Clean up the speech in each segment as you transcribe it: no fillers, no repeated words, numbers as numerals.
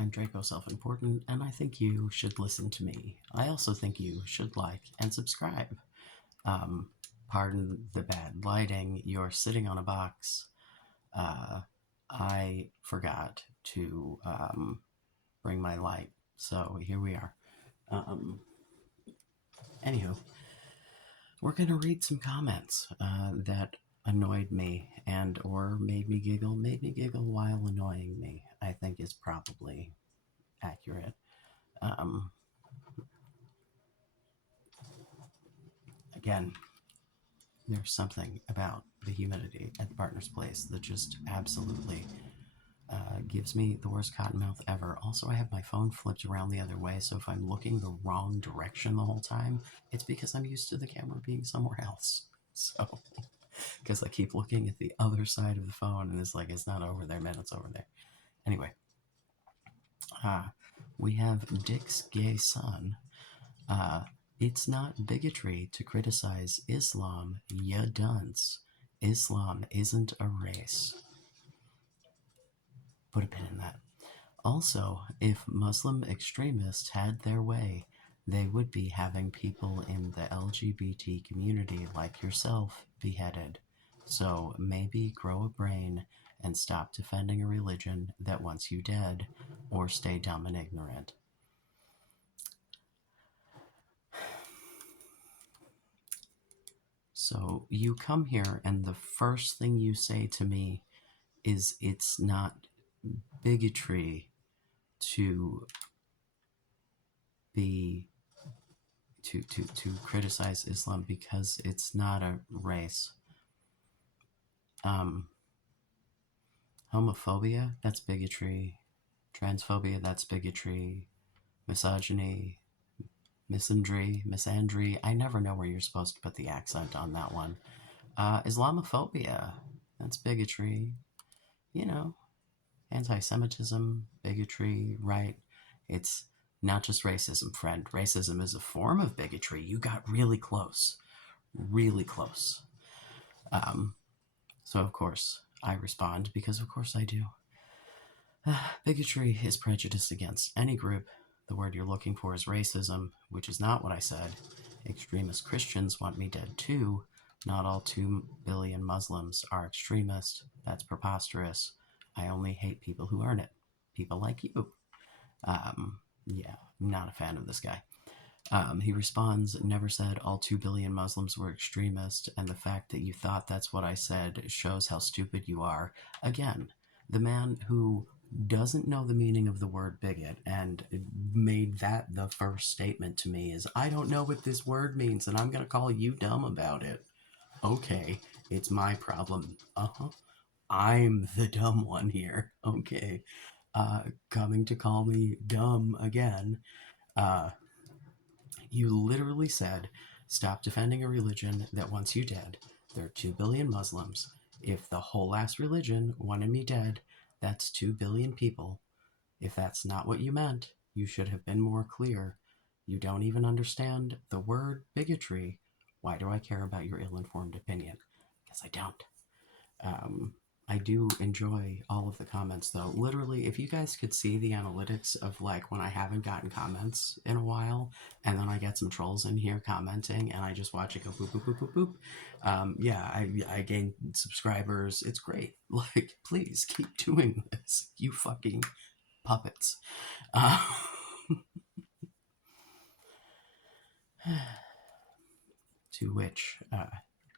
I'm Draco Self-Important, and I think you should listen to me. I also think you should like and subscribe. Um, Pardon the bad lighting. You're sitting on a box. I forgot to bring my light, so here we are. Um, Anywho, we're gonna read some comments that annoyed me and or made me giggle while annoying me. I think is probably accurate. Um, Again, there's something about the humidity at the partner's place that just absolutely gives me the worst cotton mouth ever. Also, I have my phone flipped around the other way, so if I'm looking the wrong direction the whole time, it's because I'm used to the camera being somewhere else. So, because I keep looking at the other side of the phone, and it's like, it's not over there, man, it's over there. Anyway, we have Dick's gay son. It's not bigotry to criticize Islam, ya dunce. Islam isn't a race. Put a pin in that. Also, if Muslim extremists had their way, they would be having people in the LGBT community like yourself beheaded. So maybe grow a brain and stop defending a religion that wants you dead, or stay dumb and ignorant. So you come here, and the first thing you say to me is it's not bigotry to be to criticize Islam because it's not a race. Um, Homophobia, that's bigotry. Transphobia, that's bigotry. Misogyny, misandry. I never know where you're supposed to put the accent on that one. Islamophobia, that's bigotry. You know, anti-Semitism, bigotry, right? It's not just racism, friend. Racism is a form of bigotry. You got really close, really close. So of course I respond because of course I do. Bigotry is prejudice against any group. The word you're looking for is racism, which is not what I said. Extremist Christians want me dead too. Not all 2 billion Muslims are extremist. That's preposterous. I only hate people who earn it. People like you. Yeah, not a fan of this guy. He responds, never said all 2 billion Muslims were extremist, and the fact that you thought that's what I said shows how stupid you are. Again, the man who doesn't know the meaning of the word bigot and made that the first statement to me is, I don't know what this word means, and I'm going to call you dumb about it. Okay, it's my problem. I'm the dumb one here. Okay. Coming to call me dumb again. You literally said, stop defending a religion that wants you dead. There are 2 billion Muslims. If the whole ass religion wanted me dead, that's 2 billion people. If that's not what you meant, you should have been more clear. You don't even understand the word bigotry. Why do I care about your ill-informed opinion? Because I don't. I do enjoy all of the comments, though. Literally, if you guys could see the analytics of like when I haven't gotten comments in a while, and then I get some trolls in here commenting, and I just watch it go boop boop boop boop boop. Yeah, I gain subscribers. It's great. Like, please keep doing this, you fucking puppets. To which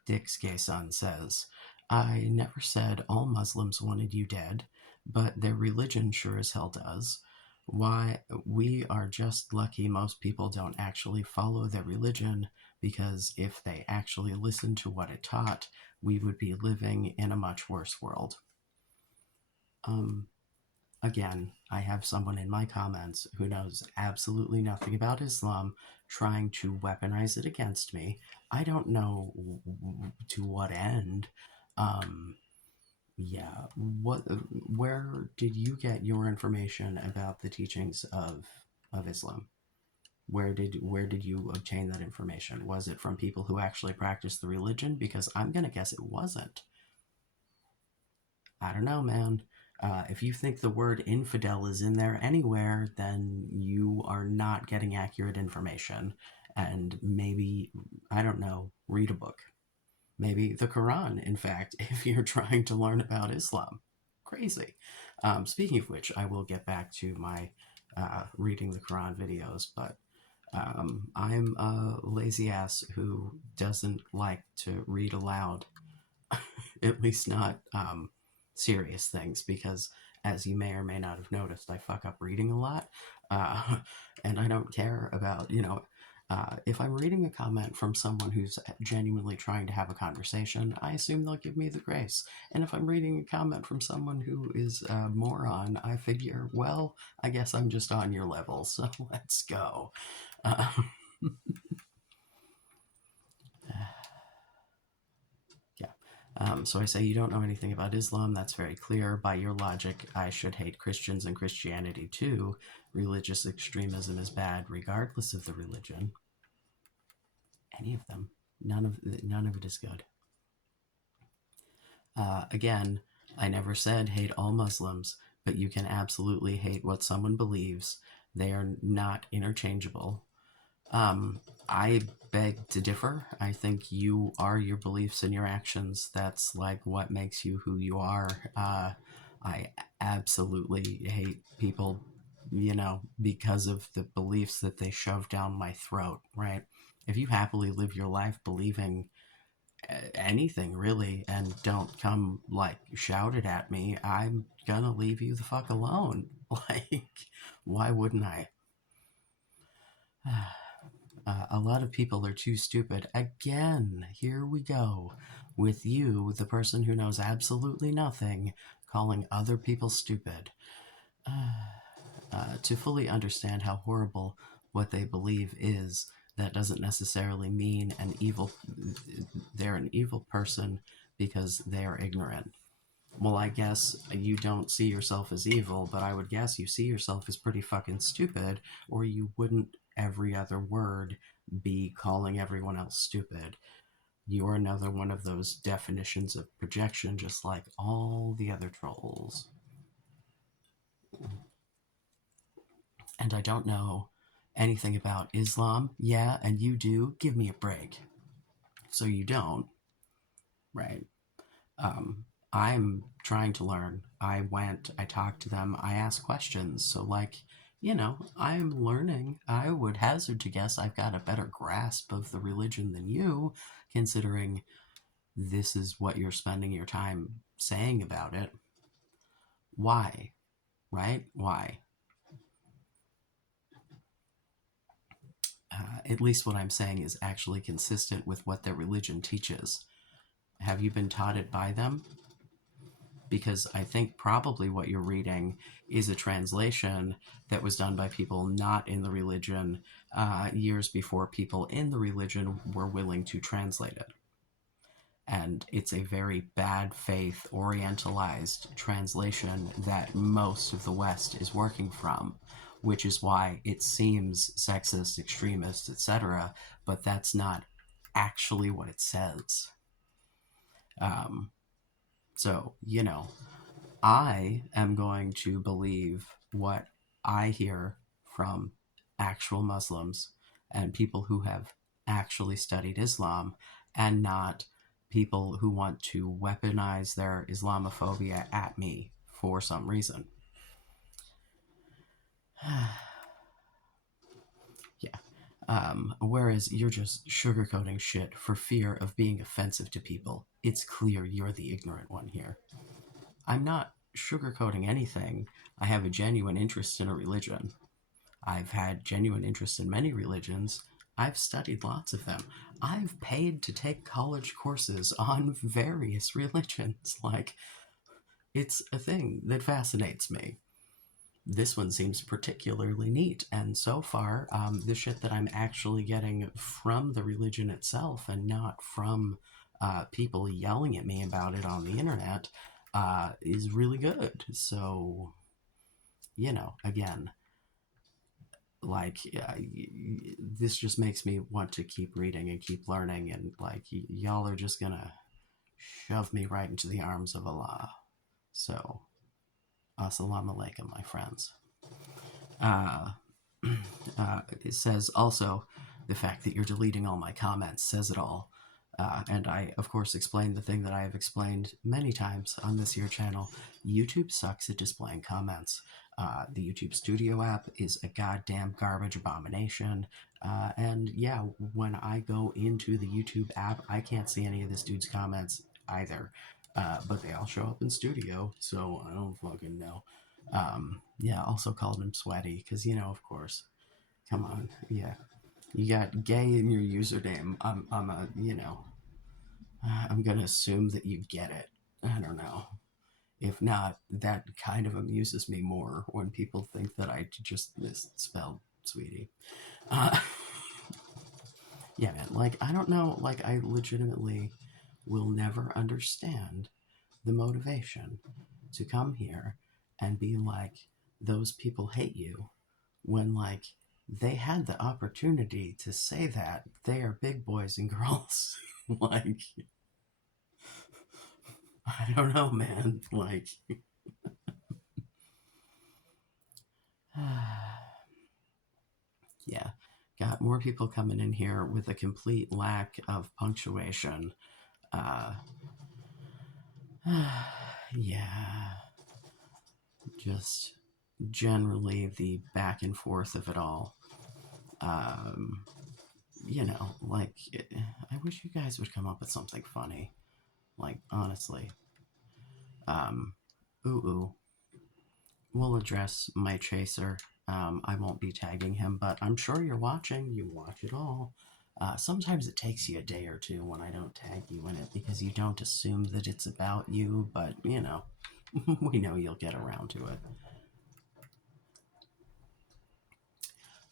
Dick's gay son says, I never said all Muslims wanted you dead, but their religion sure as hell does. Why, we are just lucky most people don't actually follow their religion, because if they actually listened to what it taught, we would be living in a much worse world. Again, I have someone in my comments who knows absolutely nothing about Islam trying to weaponize it against me. I don't know to what end. Yeah, where did you get your information about the teachings of Islam? Where did you obtain that information? Was it from people who actually practice the religion? Because I'm gonna guess it wasn't. I don't know, man. If you think the word infidel is in there anywhere, then you are not getting accurate information. And maybe, I don't know, read a book. Maybe the Quran, in fact, if you're trying to learn about Islam. Crazy. Speaking of which, I will get back to my reading the Quran videos, but I'm a lazy ass who doesn't like to read aloud, at least not serious things, because as you may or may not have noticed, I fuck up reading a lot. Uh, and I don't care about, if I'm reading a comment from someone who's genuinely trying to have a conversation, I assume they'll give me the grace. And if I'm reading a comment from someone who is a moron, I figure, well, I guess I'm just on your level, so let's go. Uh, yeah. So I say you don't know anything about Islam. That's very clear. By your logic, I should hate Christians and Christianity too. Religious extremism is bad, regardless of the religion. Any of them. None of it is good. Again, I never said hate all Muslims, but you can absolutely hate what someone believes. They are not interchangeable. I beg to differ. I think you are your beliefs and your actions. That's like what makes you who you are. I absolutely hate people, because of the beliefs that they shove down my throat, right? If you happily live your life believing anything really and don't come like shout it at me, I'm gonna leave you the fuck alone. Like, why wouldn't I? A lot of people are too stupid. Again, here we go. With you, the person who knows absolutely nothing, calling other people stupid. To fully understand how horrible what they believe is, that doesn't necessarily mean they're an evil person because they are ignorant. Well, I guess you don't see yourself as evil, but I would guess you see yourself as pretty fucking stupid, or you wouldn't every other word be calling everyone else stupid. You're another one of those definitions of projection, just like all the other trolls. And I don't know anything about Islam. Yeah, and you do. Give me a break. So you don't, right? um, I'm trying to learn. I talked to them, I asked questions. So, like, I'm learning. I would hazard to guess I've got a better grasp of the religion than you, considering this is what you're spending your time saying about it. Why? Right? Why? At least what I'm saying is actually consistent with what their religion teaches. Have you been taught it by them? Because I think probably what you're reading is a translation that was done by people not in the religion years before people in the religion were willing to translate it. And it's a very bad faith, orientalized translation that most of the West is working from, which is why it seems sexist, extremist, etc., but that's not actually what it says. Um, so, I am going to believe what I hear from actual Muslims and people who have actually studied Islam, and not people who want to weaponize their Islamophobia at me for some reason. Yeah. Whereas you're just sugarcoating shit for fear of being offensive to people. It's clear you're the ignorant one here. I'm not sugarcoating anything. I have a genuine interest in a religion. I've had genuine interest in many religions. I've studied lots of them. I've paid to take college courses on various religions. Like, it's a thing that fascinates me. This one seems particularly neat, and so far, the shit that I'm actually getting from the religion itself and not from people yelling at me about it on the internet is really good. So, again, like, this just makes me want to keep reading and keep learning, and like, y'all are just gonna shove me right into the arms of Allah. So Assalamu alaikum, my friends. It says also the fact that you're deleting all my comments says it all. And I, of course, explained the thing that I have explained many times on this here channel. YouTube sucks at displaying comments. The YouTube Studio app is a goddamn garbage abomination. And yeah, when I go into the YouTube app, I can't see any of this dude's comments either. But they all show up in Studio, so I don't fucking know. Yeah, also called him sweaty, because, of course. Come on, yeah. You got gay in your username. I'm gonna assume that you get it. I don't know. If not, that kind of amuses me more when people think that I just misspelled sweetie. Uh, yeah, man. Like, I don't know. Like, I legitimately will never understand the motivation to come here and be like, those people hate you when, like, they had the opportunity to say that they are big boys and girls. Like, I don't know, man. Like, yeah, got more people coming in here with a complete lack of punctuation. Uh, yeah, just generally the back and forth of it all. Um, like, I wish you guys would come up with something funny. Like, honestly. Um, ooh. We'll address my chaser. I won't be tagging him, but I'm sure you're watching. You watch it all. Sometimes it takes you a day or two when I don't tag you in it because you don't assume that it's about you, but we know you'll get around to it.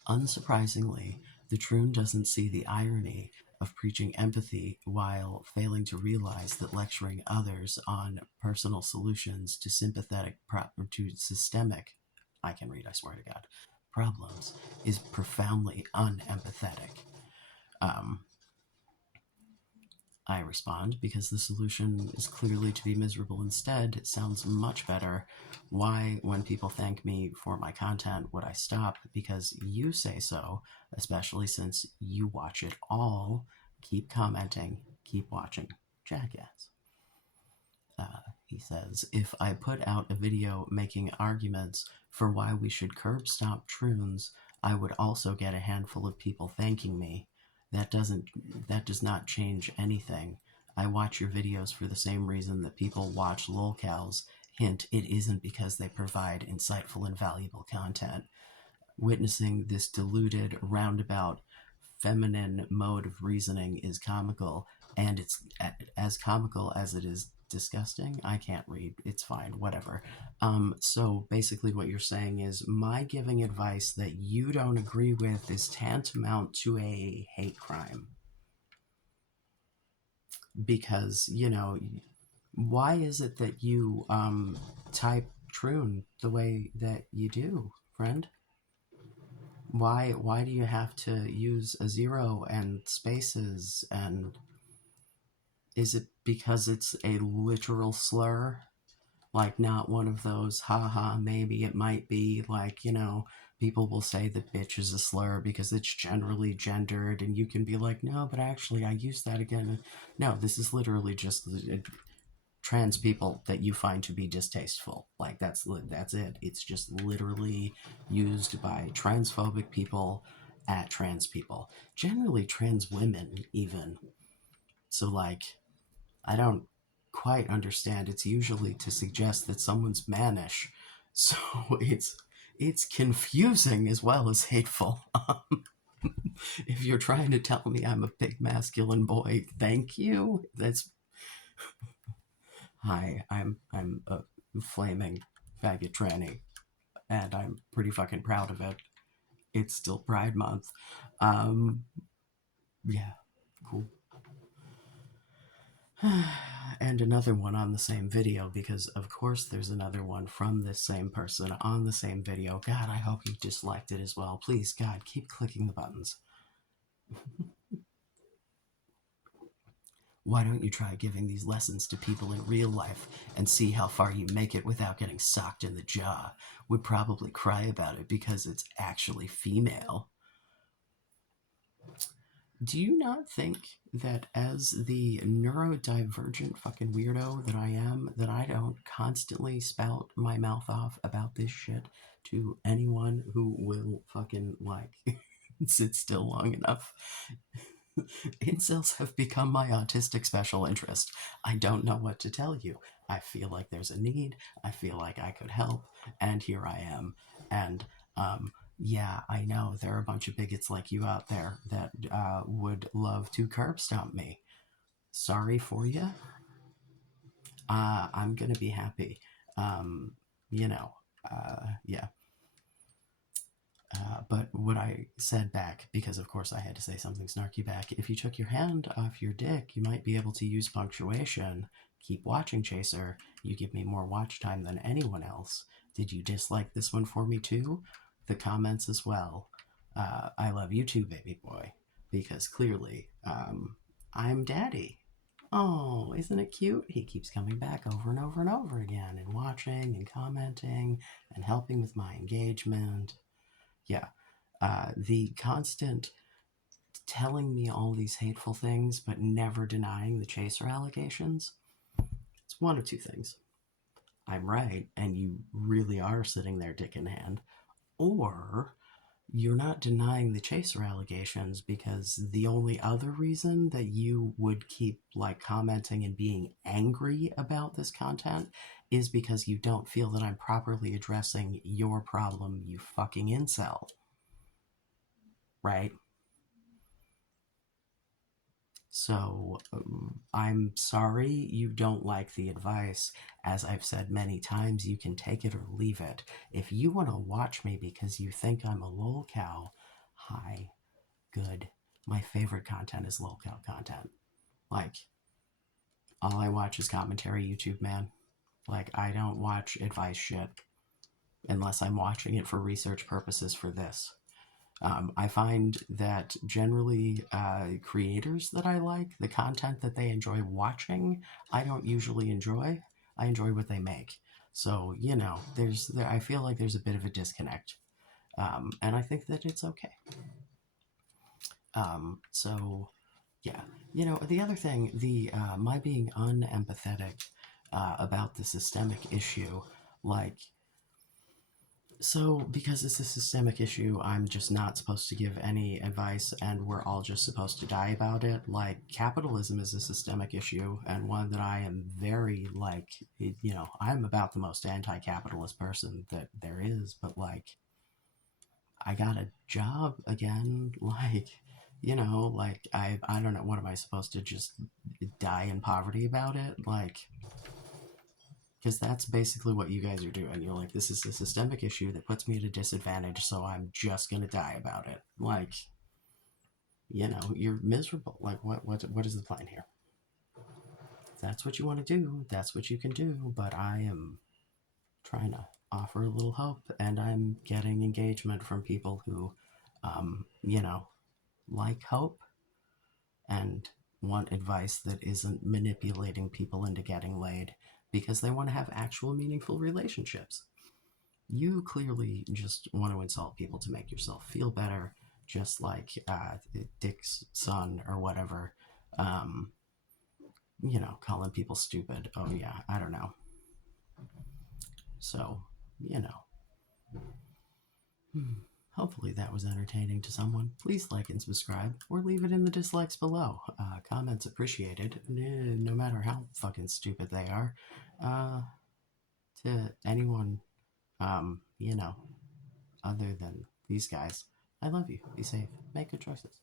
Unsurprisingly, the Troon doesn't see the irony of preaching empathy while failing to realize that lecturing others on personal solutions to systemic, I can read, I swear to God, problems is profoundly unempathetic. Um, I respond, because the solution is clearly to be miserable instead. It sounds much better. Why, when people thank me for my content, would I stop? Because you say so, especially since you watch it all. Keep commenting, keep watching. Jackass. He says, if I put out a video making arguments for why we should curb stomp troons, I would also get a handful of people thanking me. That does not change anything. I watch your videos for the same reason that people watch lolcows. Hint, it isn't because they provide insightful and valuable content. Witnessing this diluted, roundabout, feminine mode of reasoning is comical, and it's as comical as it is disgusting. I can't read. It's fine. Whatever. So basically what you're saying is my giving advice that you don't agree with is tantamount to a hate crime. Because, why is it that you type troon the way that you do, friend? Why do you have to use a zero and spaces? And is it because it's a literal slur? Like, not one of those, haha, maybe it might be, like, people will say that bitch is a slur because it's generally gendered, and you can be like, no, but actually I use that again. No, this is literally just trans people that you find to be distasteful. Like, that's it. It's just literally used by transphobic people at trans people, generally trans women even. So, like, I don't quite understand. It's usually to suggest that someone's mannish, so it's confusing as well as hateful. If you're trying to tell me I'm a big masculine boy, thank you. That's hi. I'm a flaming faggot tranny, and I'm pretty fucking proud of it. It's still Pride Month. Yeah, cool. And another one on the same video, because of course there's another one from this same person on the same video. God, I hope you disliked it as well. Please, God, keep clicking the buttons. Why don't you try giving these lessons to people in real life and see how far you make it without getting socked in the jaw? Would probably cry about it because it's actually female. Do you not think that as the neurodivergent fucking weirdo that I am, that I don't constantly spout my mouth off about this shit to anyone who will fucking, like, sit still long enough? Incels have become my autistic special interest. I don't know what to tell you. I feel like there's a need. I feel like I could help. And here I am. And yeah, I know there are a bunch of bigots like you out there that would love to curb stomp me. Sorry for you. I'm going to be happy. Um, you know, yeah. But what I said back, because of course I had to say something snarky back, if you took your hand off your dick, you might be able to use punctuation. Keep watching, Chaser. You give me more watch time than anyone else. Did you dislike this one for me too? The comments as well. I love you too, baby boy, because clearly I'm daddy. Oh, isn't it cute? He keeps coming back over and over and over again and watching and commenting and helping with my engagement. Yeah. The constant telling me all these hateful things, but never denying the chaser allegations. It's one of two things. I'm right, and you really are sitting there dick in hand, or you're not denying the chaser allegations because the only other reason that you would keep like commenting and being angry about this content is because you don't feel that I'm properly addressing your problem, you fucking incel. Right? So I'm sorry you don't like the advice. As I've said many times, you can take it or leave it. If you want to watch me because you think I'm a lol cow, hi, good. My favorite content is lol cow content. Like, all I watch is commentary YouTube, man. Like, I don't watch advice shit unless I'm watching it for research purposes for this. I find that generally creators that I like, the content that they enjoy watching, I don't usually enjoy. I enjoy what they make. So, you know, I feel like there's a bit of a disconnect. And I think that it's okay. So, yeah. You know, the other thing, my being unempathetic about the systemic issue, like, so, because it's a systemic issue, I'm just not supposed to give any advice, and we're all just supposed to die about it. Like, capitalism is a systemic issue, and one that I am very, like, you know, I'm about the most anti capitalist person that there is, but, like, I got a job again. Like, you know, like, I don't know, what am I supposed to just die in poverty about it? Like, because that's basically what you guys are doing. You're like, this is a systemic issue that puts me at a disadvantage, so I'm just gonna die about it. Like, you know, you're miserable. Like, what is the plan here? If that's what you want to do, that's what you can do. But I am trying to offer a little hope, and I'm getting engagement from people who, you know, like hope and want advice that isn't manipulating people into getting laid because they want to have actual meaningful relationships. You clearly just want to insult people to make yourself feel better, just like Dick's son or whatever. Um, you know, calling people stupid. Oh, yeah, I don't know. So, you know. Hopefully that was entertaining to someone. Please like and subscribe, or leave it in the dislikes below. Comments appreciated, no matter how fucking stupid they are. To anyone, you know, other than these guys, I love you. Be safe. Make good choices.